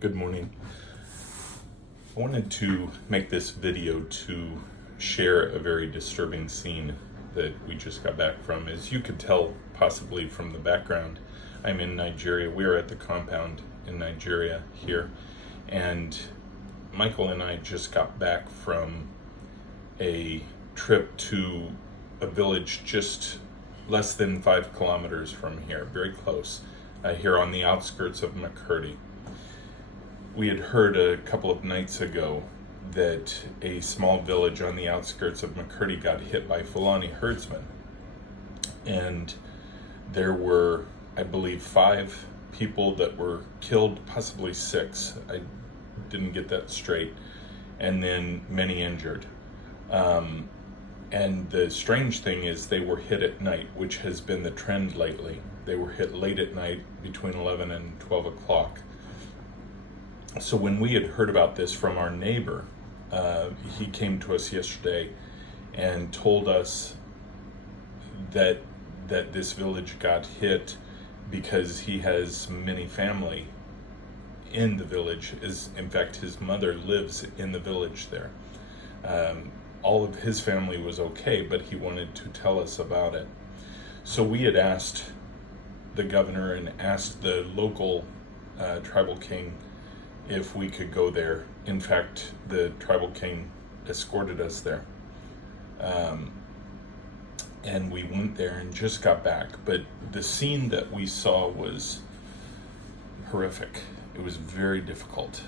Good morning. I wanted to make this video to share a very disturbing scene that we just got back from. As you could tell possibly from the background, I'm in Nigeria. We are at the compound in Nigeria here, and Michael and I just got back from a trip to a village just less than 5 kilometers from here, very close, here on the outskirts of Makurdi. We had heard a couple of nights ago that a small village on the outskirts of Makurdi got hit by Fulani herdsmen. And there were, I believe, 5 people that were killed, possibly 6. I didn't get that straight. And then many injured. And the strange thing is they were hit at night, which has been the trend lately. They were hit late at night between 11 and 12 o'clock. So when we had heard about this from our neighbor, he came to us yesterday and told us that this village got hit because he has many family in the village. In fact, his mother lives in the village there. All of his family was okay, but he wanted to tell us about it. So we had asked the governor and asked the local tribal king if we could go there. In fact, the tribal king escorted us there. And we went there and just got back. But the scene that we saw was horrific. It was very difficult.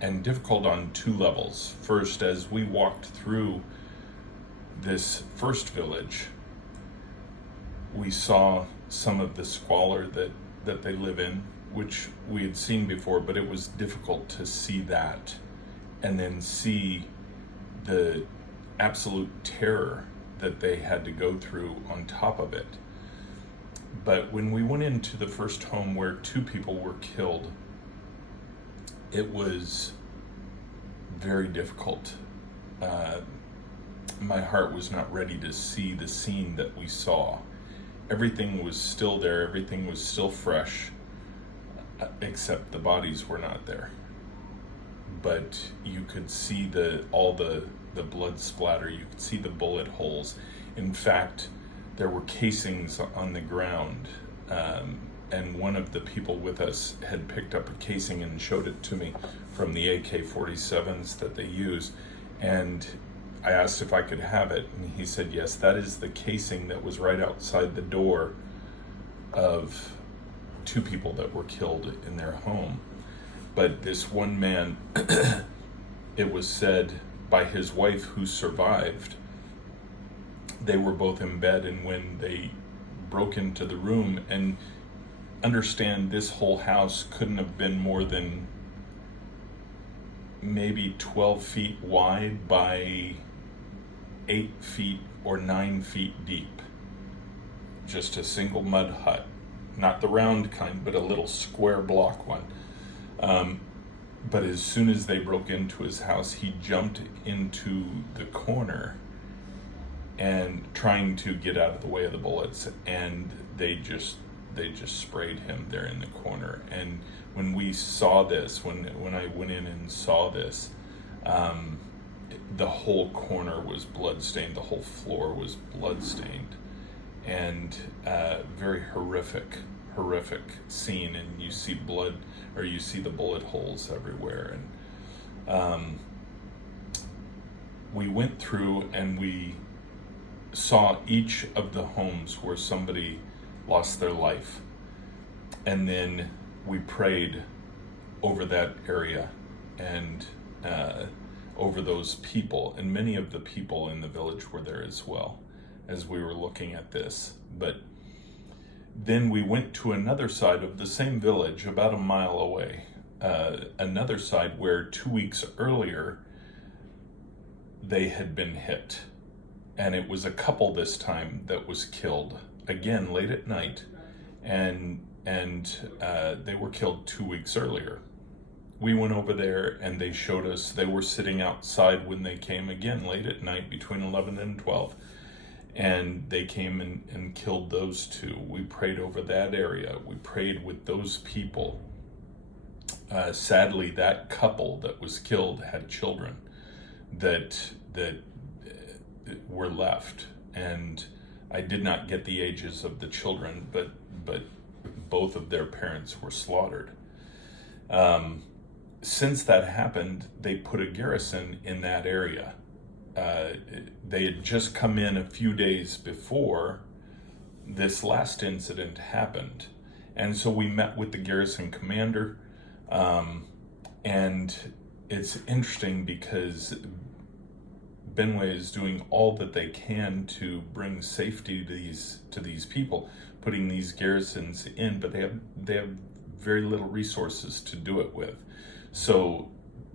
And difficult on 2 levels. First, as we walked through this first village, we saw some of the squalor that they live in, which we had seen before, but it was difficult to see that and then see the absolute terror that they had to go through on top of it. But when we went into the first home where 2 people were killed, it was very difficult. My heart was not ready to see the scene that we saw. Everything was still there, everything was still fresh, except the bodies were not there. But you could see all the blood splatter, you could see the bullet holes. In fact, there were casings on the ground, and one of the people with us had picked up a casing and showed it to me from the AK-47s that they use, and I asked if I could have it, and he said yes, that is the casing that was right outside the door of 2 people that were killed in their home. But this one man, it was said by his wife who survived, they were both in bed, and when they broke into the room, and understand this whole house couldn't have been more than maybe 12 feet wide by 8 feet or 9 feet deep. Just a single mud hut. Not the round kind, but a little square block one. But as soon as they broke into his house, he jumped into the corner and trying to get out of the way of the bullets, and they just sprayed him there in the corner. And when we saw this, when I went in and saw this, the whole corner was bloodstained, the whole floor was bloodstained, and very horrific scene. And you see blood, or you see the bullet holes everywhere. And we went through and we saw each of the homes where somebody lost their life, and then we prayed over that area and over those people, and many of the people in the village were there as well as we were looking at this. But then we went to another side of the same village about a mile away, another side where 2 weeks earlier they had been hit, and it was a couple this time that was killed again late at night, and they were killed 2 weeks earlier. We went over there and they showed us they were sitting outside when they came again late at night between 11 and 12, and they came and killed those 2. We prayed over that area. We prayed with those people Sadly, that couple that was killed had children that were left, and I did not get the ages of the children, but both of their parents were slaughtered. Since that happened, they put a garrison in that area. They had just come in a few days before this last incident happened, and so we met with the garrison commander. And it's interesting because Benway is doing all that they can to bring safety to these people, putting these garrisons in, but they have very little resources to do it with. So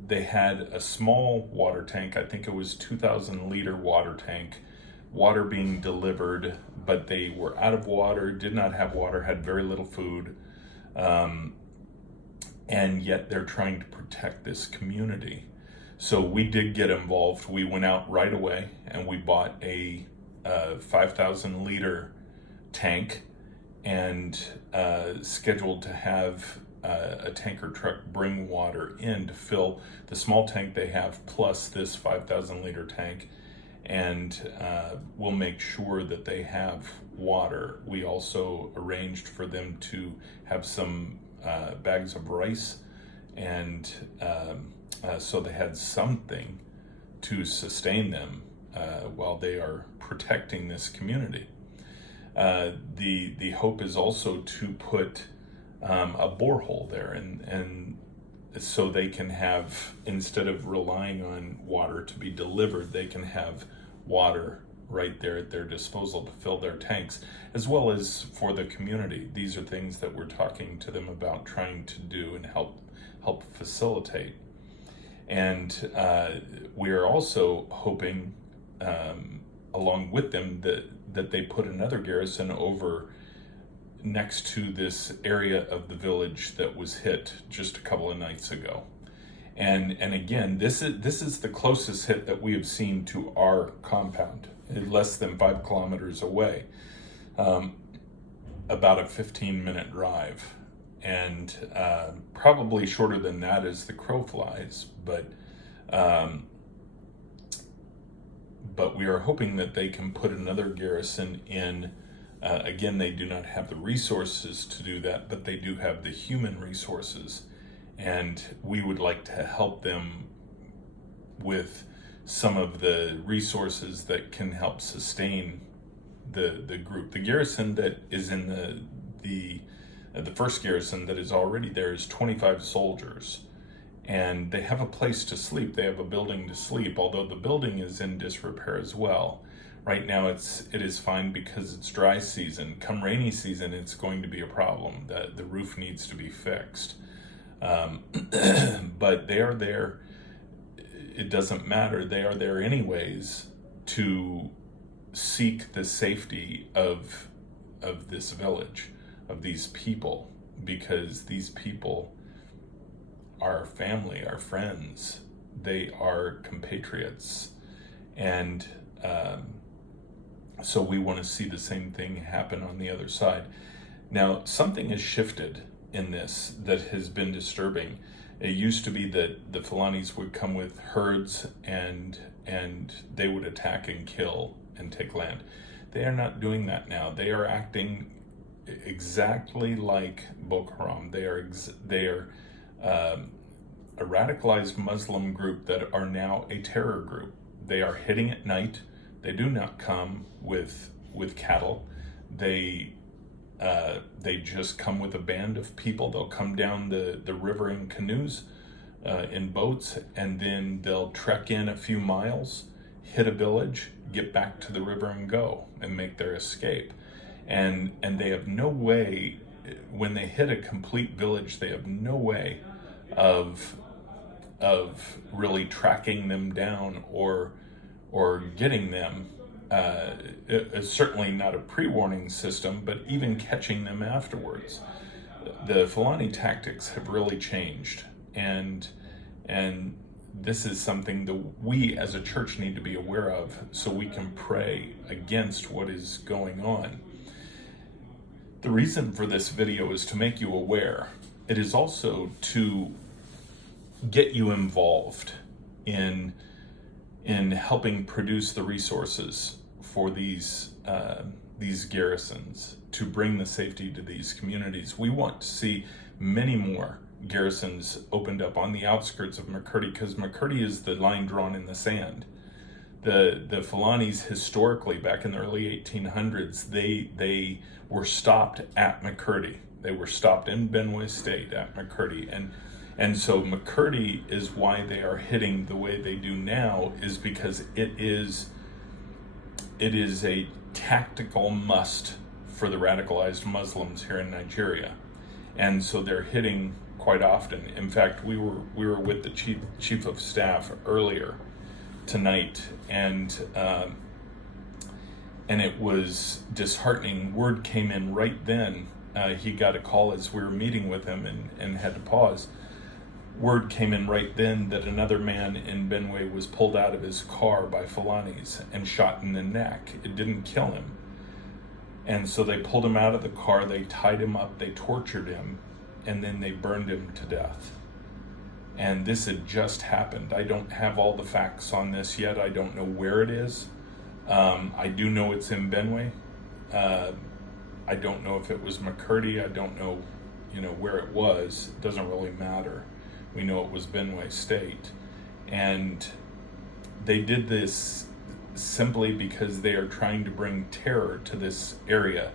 they had a small water tank, I think it was 2,000 liter water tank, water being delivered, but they were out of water, did not have water, had very little food. And yet they're trying to protect this community. So we did get involved. We went out right away and we bought a 5,000 liter tank and scheduled to have a tanker truck bring water in to fill the small tank they have plus this 5,000 liter tank, and we'll make sure that they have water. We also arranged for them to have some bags of rice, and so they had something to sustain them while they are protecting this community. The hope is also to put a borehole there, and so they can have, instead of relying on water to be delivered, they can have water right there at their disposal to fill their tanks, as well as for the community. These are things that we're talking to them about trying to do and help facilitate. And we are also hoping, along with them, that they put another garrison over next to this area of the village that was hit just a couple of nights ago. And again, this is the closest hit that we have seen to our compound, less than 5 kilometers away, about a 15-minute drive, and probably shorter than that as the crow flies. But we are hoping that they can put another garrison in. Again, they do not have the resources to do that, but they do have the human resources. And we would like to help them with some of the resources that can help sustain the group. The garrison that is in the first garrison that is already there is 25 soldiers, and they have a place to sleep. They have a building to sleep, although the building is in disrepair as well. Right now it is fine because it's dry season. Come rainy season, it's going to be a problem. The roof needs to be fixed. But they are there. It doesn't matter. They are there anyways to seek the safety of this village, of these people, because these people are our family, our friends. They are compatriots, and so we want to see the same thing happen on the other side. Now, something has shifted in this that has been disturbing. It used to be that the Fulanis would come with herds and they would attack and kill and take land. They are not doing that now. They are acting exactly like Boko Haram. They are a radicalized Muslim group that are now a terror group. They are hitting at night. They do not come with cattle. They just come with a band of people. They'll come down the river in canoes, in boats, and then they'll trek in a few miles, hit a village, get back to the river and go and make their escape. And they have no way, when they hit a complete village, they have no way of really tracking them down or getting them. It's certainly not a pre-warning system, but even catching them afterwards. The Fulani tactics have really changed, and this is something that we as a church need to be aware of so we can pray against what is going on. The reason for this video is to make you aware it is also to get you involved in helping produce the resources for these garrisons to bring the safety to these communities. We want to see many more garrisons opened up on the outskirts of McCurdy, because McCurdy is the line drawn in the sand. The Fulanis historically, back in the early 1800s, they were stopped at McCurdy. They were stopped in Benue State at McCurdy, and so McCurdy is why they are hitting the way they do now, is because it is a tactical must for the radicalized Muslims here in Nigeria, and so they're hitting quite often. In fact, we were with the chief of staff earlier tonight, and it was disheartening. Word came in right then. He got a call as we were meeting with him and had to pause. Word came in right then that another man in Benue was pulled out of his car by Fulanis and shot in the neck. It didn't kill him. And so they pulled him out of the car, they tied him up, they tortured him, and then they burned him to death. And this had just happened. I don't have all the facts on this yet. I don't know where it is. I do know it's in Benue. I don't know if it was McCurdy. I don't know, where it was. It doesn't really matter. We know it was Benue State. And they did this simply because they are trying to bring terror to this area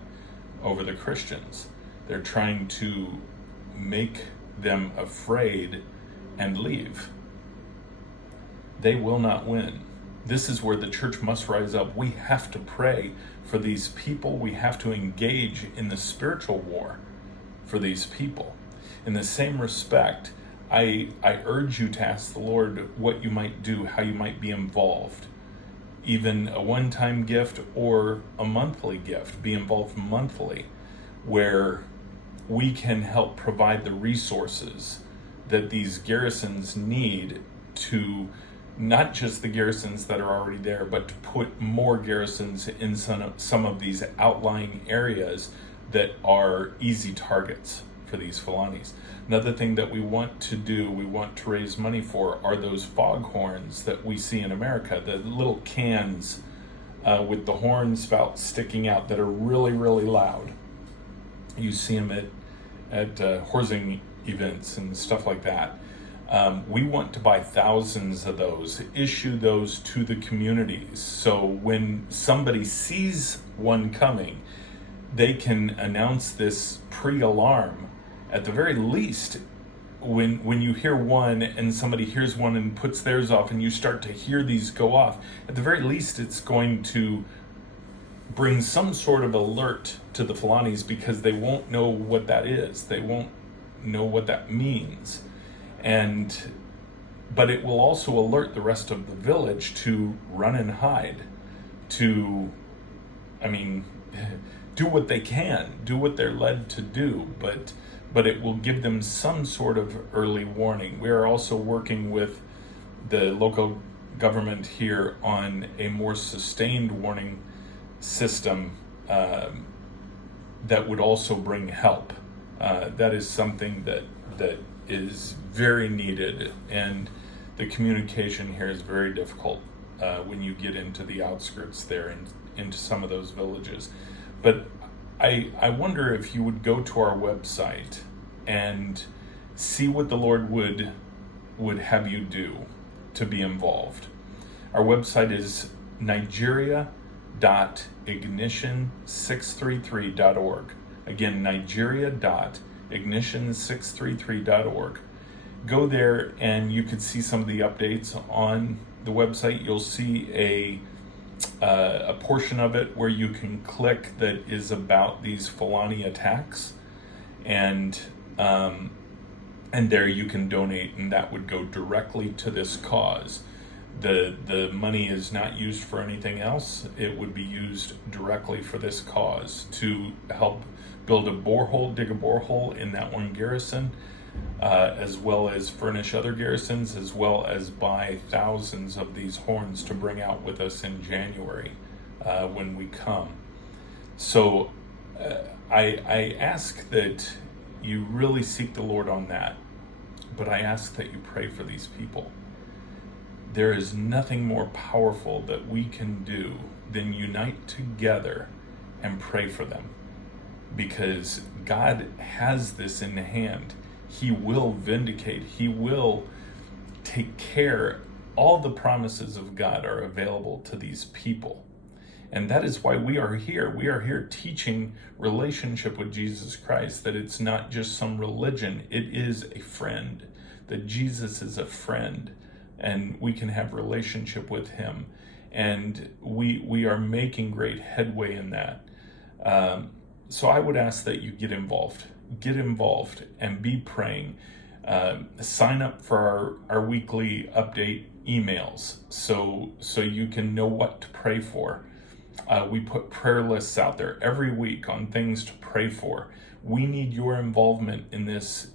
over the Christians. They're trying to make them afraid and leave. They will not win. This is where the church must rise up. We have to pray for these people. We have to engage in the spiritual war for these people. In the same respect, I urge you to ask the Lord what you might do, how you might be involved. Even a one-time gift or a monthly gift. Be involved monthly, where we can help provide the resources that these garrisons need, to not just the garrisons that are already there, but to put more garrisons in some of these outlying areas that are easy targets for these Fulanis. Another thing that we want to do, we want to raise money for, are those foghorns that we see in America, the little cans with the horn spout sticking out that are really, really loud. You see them at horsing events and stuff like that. We want to buy thousands of those, issue those to the communities, so when somebody sees one coming, they can announce this pre-alarm. At the very least, when you hear one and somebody hears one and puts theirs off and you start to hear these go off, at the very least it's going to bring some sort of alert to the Fulanis, because they won't know what that is. They won't know what that means. But it will also alert the rest of the village to run and hide, to, do what they can, do what they're led to do, but it will give them some sort of early warning. We are also working with the local government here on a more sustained warning system that would also bring help. That is something that is very needed, and the communication here is very difficult when you get into the outskirts there and into some of those villages. But I wonder if you would go to our website and see what the Lord would have you do to be involved. Our website is nigeria.ignition633.org. Again, nigeria.ignition633.org. Go there and you can see some of the updates on the website. You'll see a portion of it where you can click that is about these Fulani attacks, and there you can donate, and that would go directly to this cause. The money is not used for anything else. It would be used directly for this cause, to help build a borehole, dig a borehole in that one garrison, as well as furnish other garrisons, as well as buy thousands of these horns to bring out with us in January when we come. So I ask that you really seek the Lord on that. But I ask that you pray for these people. There is nothing more powerful that we can do than unite together and pray for them, because God has this in hand. He will vindicate. He will take care. All the promises of God are available to these people. And that is why we are here. We are here teaching relationship with Jesus Christ, that it's not just some religion, it is a friend, that Jesus is a friend, and we can have relationship with him. And we are making great headway in that. So I would ask that you get involved and be praying. Sign up for our weekly update emails so you can know what to pray for. We put prayer lists out there every week on things to pray for. We need your involvement in this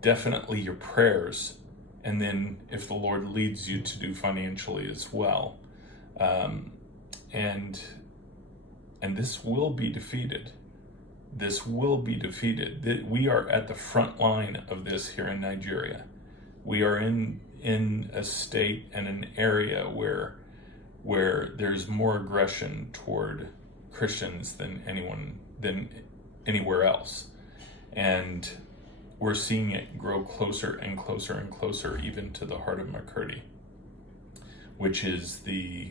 definitely your prayers, and then if the Lord leads you to do financially as well. And this will be defeated. This will be defeated. We are at the front line of this here in Nigeria. We are in a state and an area where there's more aggression toward Christians than anywhere else. And we're seeing it grow closer and closer and closer, even to the heart of Makurdi, which is the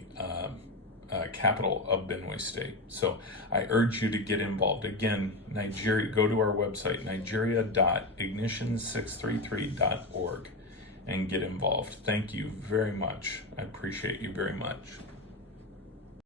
capital of Benue State. So I urge you to get involved. Again, Nigeria, go to our website, nigeria.ignition633.org, and get involved. Thank you very much. I appreciate you very much.